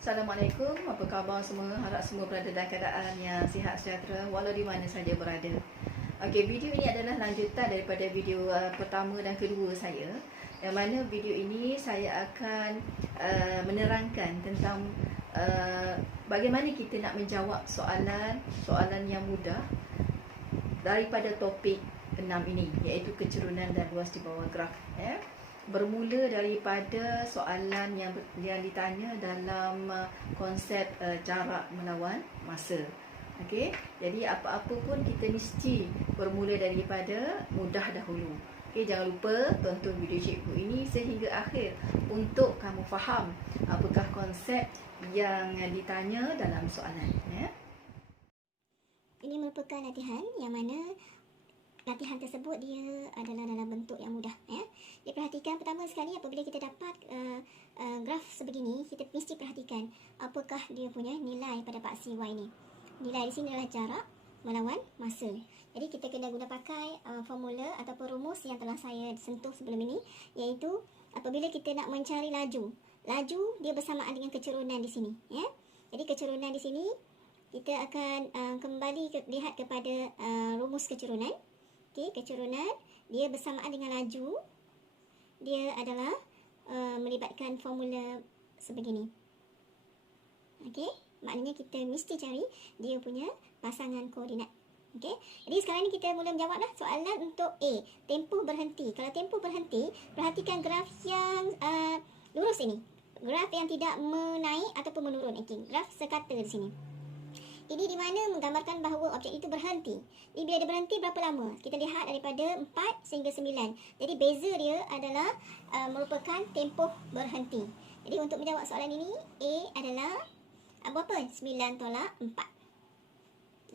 Assalamualaikum, apa khabar semua? Harap semua berada dalam keadaan yang sihat sejahtera walau di mana saja berada. Okey, video ini adalah lanjutan daripada video pertama dan kedua saya. Yang mana video ini saya akan menerangkan tentang bagaimana kita nak menjawab soalan yang mudah daripada topik 6 ini, iaitu kecerunan dan luas di bawah graf. Bermula daripada soalan yang ditanya dalam konsep jarak melawan masa. Okey, jadi apa-apa pun kita mesti bermula daripada mudah dahulu. Okey, jangan lupa tonton video cikgu ini sehingga akhir untuk kamu faham apakah konsep yang ditanya dalam soalan. Ini merupakan latihan yang mana latihan tersebut dia adalah dalam bentuk yang mudah. Diperhatikan pertama sekali apabila kita dapat graf sebegini, kita mesti perhatikan apakah dia punya nilai pada paksi Y ni. Nilai di sini adalah jarak melawan masa. Jadi kita kena guna pakai formula ataupun rumus yang telah saya sentuh sebelum ini, iaitu apabila kita nak mencari laju dia bersamaan dengan kecerunan di sini. Jadi kecerunan di sini kita akan kembali lihat kepada rumus kecerunan. Okey, kecerunan dia bersamaan dengan laju. Dia adalah melibatkan formula sebegini. Okey, maknanya kita mesti cari dia punya pasangan koordinat. Okey, jadi sekarang ni kita mula menjawablah soalan untuk A, tempoh berhenti. Kalau tempoh berhenti, perhatikan graf yang lurus ini. Graf yang tidak menaik ataupun menurun. Okey, graf sekata di sini. Ini di mana menggambarkan bahawa objek itu berhenti. Jadi bila dia berhenti berapa lama? Kita lihat daripada 4 sehingga 9. Jadi beza dia adalah merupakan tempoh berhenti. Jadi untuk menjawab soalan ini, A adalah berapa? 9 tolak 4.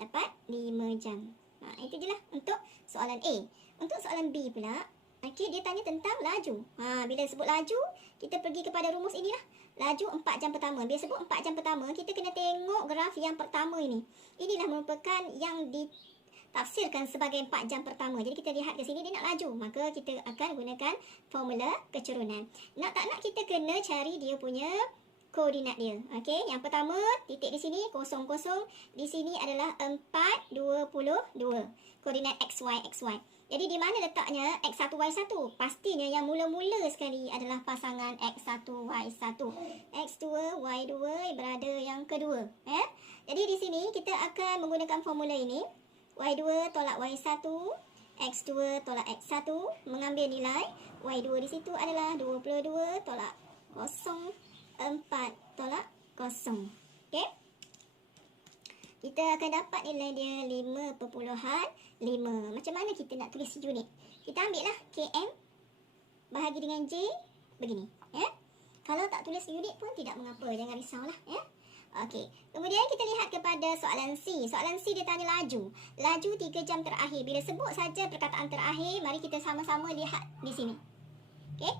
Dapat 5 jam. Itu je lah untuk soalan A. Untuk soalan B pula, dia tanya tentang laju. Bila sebut laju, kita pergi kepada rumus inilah. Laju 4 jam pertama. Bila sebut 4 jam pertama, kita kena tengok graf yang pertama ini. Inilah merupakan yang ditafsirkan sebagai 4 jam pertama. Jadi kita lihat ke sini dia nak laju. Maka kita akan gunakan formula kecerunan. Nak tak nak kita kena cari dia punya koordinat dia. Okey, yang pertama titik di sini 0, 0. Di sini adalah 4, 22. Koordinat XY. Jadi di mana letaknya X1, Y1? Pastinya yang mula-mula sekali adalah pasangan X1, Y1. X2, Y2 berada yang kedua. Jadi di sini kita akan menggunakan formula ini. Y2 tolak Y1, X2 tolak X1. Mengambil nilai Y2 di situ adalah 22 tolak 0, 4 tolak 0. Okey. Kita akan dapat nilai dia 5.5. Macam mana kita nak tulis unit? Kita ambil lah km bahagi dengan J begini. Kalau tak tulis unit pun tidak mengapa, jangan risaulah. Okey. Kemudian kita lihat kepada soalan C. Soalan C dia tanya laju. Laju 3 jam terakhir. Bila sebut saja perkataan terakhir, mari kita sama-sama lihat di sini. Okey.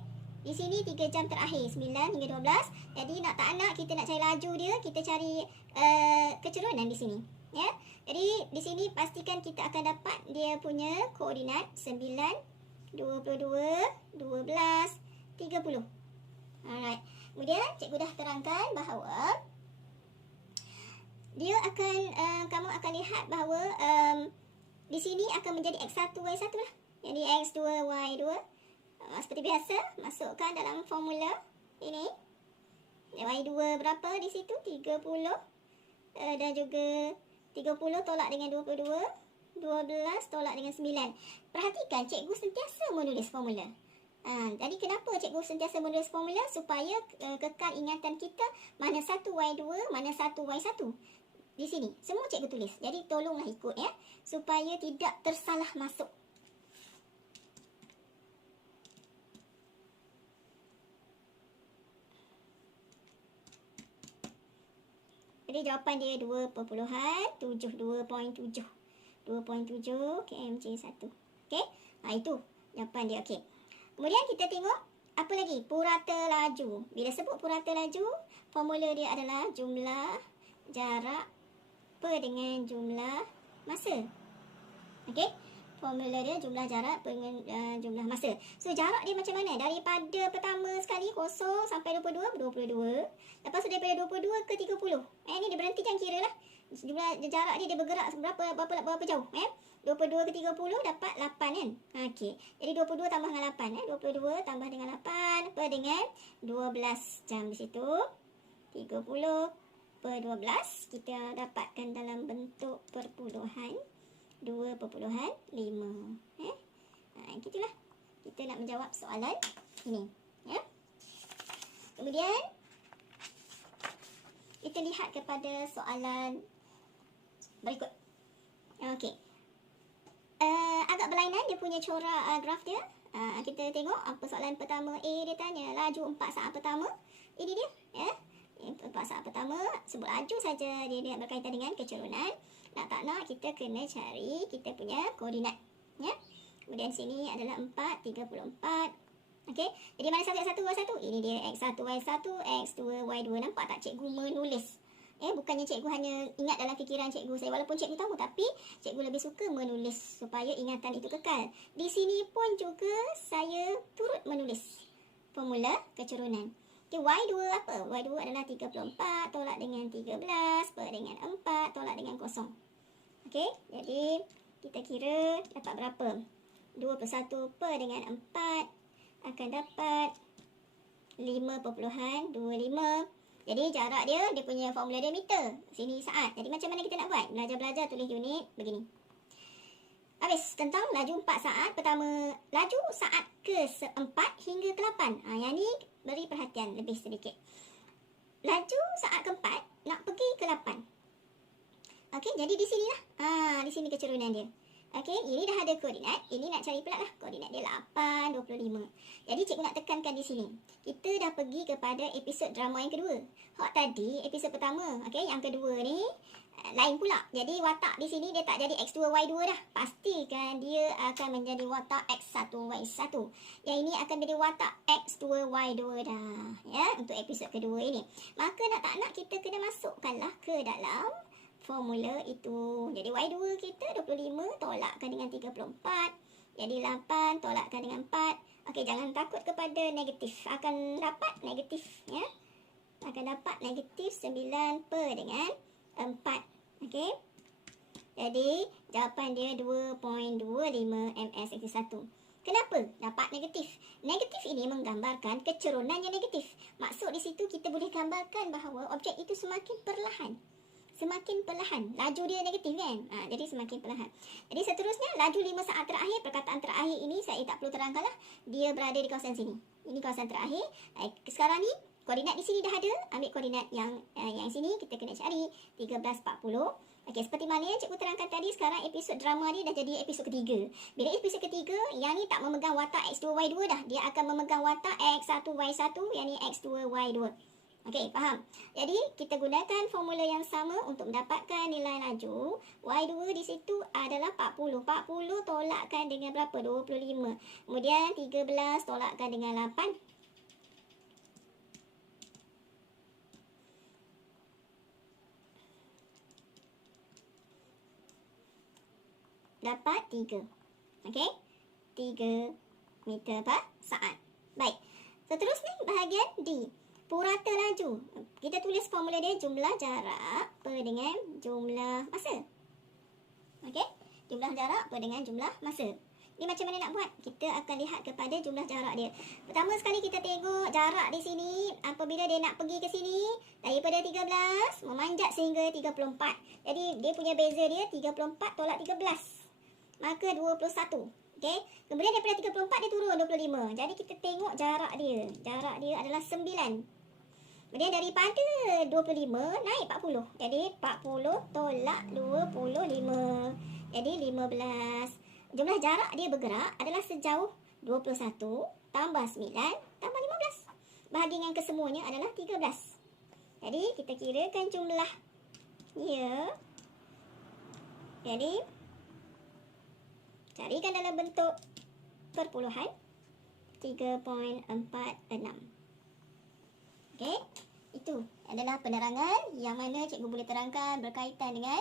Di sini 3 jam terakhir, 9 hingga 12. Jadi nak tak nak kita nak cari laju dia, kita cari kecerunan di sini. Jadi di sini pastikan kita akan dapat dia punya koordinat 9, 22, 12, 30. Alright. Kemudian cikgu dah terangkan bahawa dia akan kamu akan lihat bahawa di sini akan menjadi X1, Y1 lah. Jadi X2, Y2. Seperti biasa, masukkan dalam formula ini. Y2 berapa di situ? 30. Dan juga 30 tolak dengan 22. 12 tolak dengan 9. Perhatikan, cikgu sentiasa menulis formula. Jadi kenapa cikgu sentiasa menulis formula? Supaya kekal ingatan kita mana satu Y2, mana satu Y1. Di sini, semua cikgu tulis. Jadi tolonglah ikut supaya tidak tersalah masuk. Jadi jawapan dia 2.7. 2.7 kmj1. Okey. Itu jawapan dia. Okey. Kemudian kita tengok apa lagi? Purata laju. Bila sebut purata laju, formula dia adalah jumlah jarak per dengan jumlah masa. Okey. formula dia jumlah jarak dengan jumlah masa. So jarak dia macam mana? Daripada pertama sekali 0 sampai 22, 22. Lepas tu daripada 22 ke 30. Ni dia berhenti, jangan kira lah. Jumlah jarak dia bergerak berapa jauh. 22 ke 30 dapat 8 kan. Okey. Jadi 22 tambah dengan 8. 22 tambah dengan 8 per dengan 12 jam di situ. 30 per 12 kita dapatkan dalam bentuk perpuluhan 2.5. Gitulah kita nak menjawab soalan ini, ya. Kemudian kita lihat kepada soalan berikut. Okey. Agak berlainan dia punya corak graf dia. Kita tengok apa soalan pertama A, dia tanya laju 4 saat pertama. Ini dia, ya. 4 saat pertama, sebut laju saja, dia berkaitan dengan kecerunan. Nak tak nak kita kena cari kita punya koordinat, ya. Kemudian sini adalah 4, 34. Okey. Jadi mana satu X1, Y1? Ini dia X1, Y1, X2, Y2. Nampak tak cikgu menulis? Bukannya cikgu hanya ingat dalam fikiran cikgu saya. Walaupun cikgu tahu, tapi cikgu lebih suka menulis supaya ingatan itu kekal. Di sini pun juga saya turut menulis formula kecerunan. Okay, Y2 apa? Y2 adalah 34 tolak dengan 13 per dengan 4 tolak dengan 0. Okey, jadi kita kira dapat berapa? 21 per dengan 4 akan dapat 5.25. Jadi jarak dia punya formula dia meter. Sini saat. Jadi macam mana kita nak buat? Belajar-belajar tulis unit begini. Habis tentang laju 4 saat. Pertama, laju saat ke-4 hingga ke-8. Yang ni beri perhatian lebih sedikit. Laju saat ke-4 nak pergi ke-8. Okey, jadi di sinilah. Di sini kecerunan dia. Okey, ini dah ada koordinat. Ini nak cari pula lah. Koordinat dia 8, 25. Jadi cikgu nak tekankan di sini. Kita dah pergi kepada episod drama yang kedua. Hak tadi episod pertama. Okey, yang kedua ni lain pula. Jadi watak di sini dia tak jadi X2, Y2 dah. Pastikan dia akan menjadi watak X1, Y1. Yang ini akan menjadi watak X2, Y2 dah. Ya, untuk episod kedua ini. Maka nak tak nak kita kena masukkanlah ke dalam formula itu. Jadi Y2 kita 25 tolakkan dengan 34. Jadi 8 tolakkan dengan 4. Okey, jangan takut kepada negatif. Akan dapat negatif, ya. Akan dapat negatif 9 per dengan 4. Okey. Jadi jawapan dia 2.25 ms/1. Kenapa dapat negatif? Negatif ini menggambarkan kecerunan yang negatif. Maksud di situ kita boleh gambarkan bahawa objek itu semakin perlahan. Semakin perlahan. Laju dia negatif kan? Jadi semakin perlahan. Jadi seterusnya, laju 5 saat terakhir. Perkataan terakhir ini saya tak perlu terangkan lah. Dia berada di kawasan sini. Ini kawasan terakhir. Sekarang ni, koordinat di sini dah ada. Ambil koordinat yang sini. Kita kena cari 13.40. Okey, seperti mana yang cikgu terangkan tadi, sekarang episod drama ni dah jadi episod ketiga. Bila episod ketiga, yang ni tak memegang watak X2, Y2 dah. Dia akan memegang watak X1, Y1. Yang ni X2, Y2. Okey, faham? Jadi, kita gunakan formula yang sama untuk mendapatkan nilai laju. Y2 di situ adalah 40. 40 tolakkan dengan berapa? 25. Kemudian, 13 tolakkan dengan 8. Dapat 3. Okey? 3 meter per saat. Baik. Seterusnya, bahagian D. Purata laju. Kita tulis formula dia jumlah jarak per dengan jumlah masa. Okey? Jumlah jarak per dengan jumlah masa. Ni macam mana nak buat? Kita akan lihat kepada jumlah jarak dia. Pertama sekali kita tengok jarak di sini. Apabila dia nak pergi ke sini, daripada 13 memanjat sehingga 34. Jadi dia punya beza dia 34 tolak 13. Maka 21. Okey. Kemudian daripada 34 dia turun 25. Jadi kita tengok jarak dia. Jarak dia adalah 9. Kemudian daripada 25 naik 40. Jadi 40 tolak 25. Jadi 15. Jumlah jarak dia bergerak adalah sejauh 21 tambah 9 tambah 15. Bahagian yang kesemuanya adalah 13. Jadi kita kirakan jumlah ya. Jadi carikan dalam bentuk perpuluhan 3.46. Okey, itu adalah penerangan yang mana cikgu boleh terangkan berkaitan dengan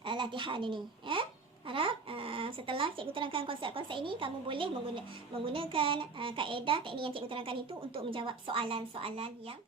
latihan ini, ya. Harap setelah cikgu terangkan konsep-konsep ini, kamu boleh menggunakan kaedah teknik yang cikgu terangkan itu untuk menjawab soalan-soalan yang